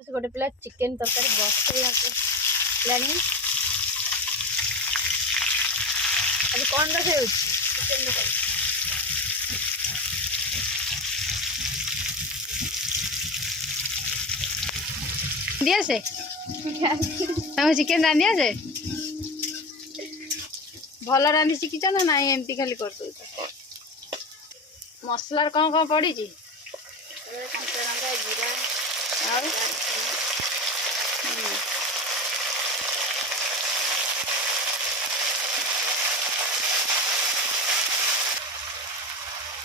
गोटे plate chicken तरकारी बसलानी आज कौन रोषे चिकेन दिया से चिकेन रांधि आसे भल रांधि शिखी ना ना एमती खाली कर दो मसलार कौन कौन पड़ी जीरा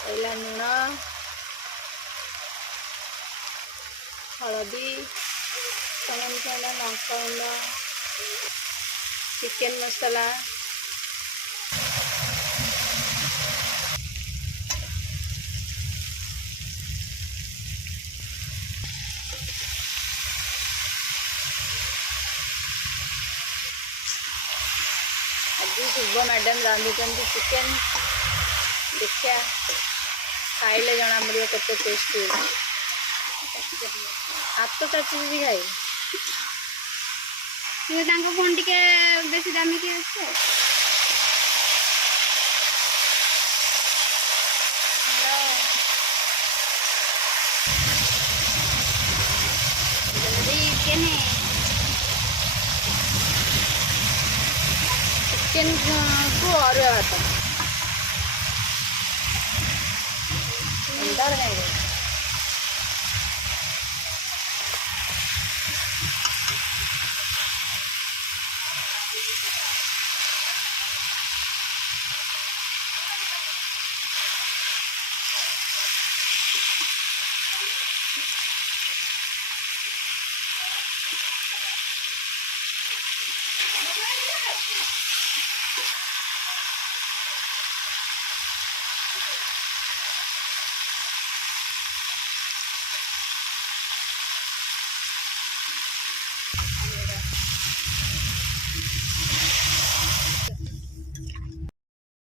पहला लुण हलदी मसाला लंकागुंड चिकेन मसाला आज शुभ मैडम रांधुंट चिकेन देखिया खाइले जना पड़ो केते टेस्टी हाथ तो चाची खाई फोन टी बेसी दामिक अच्छे चिकेन को अरुआ भात सुंदर है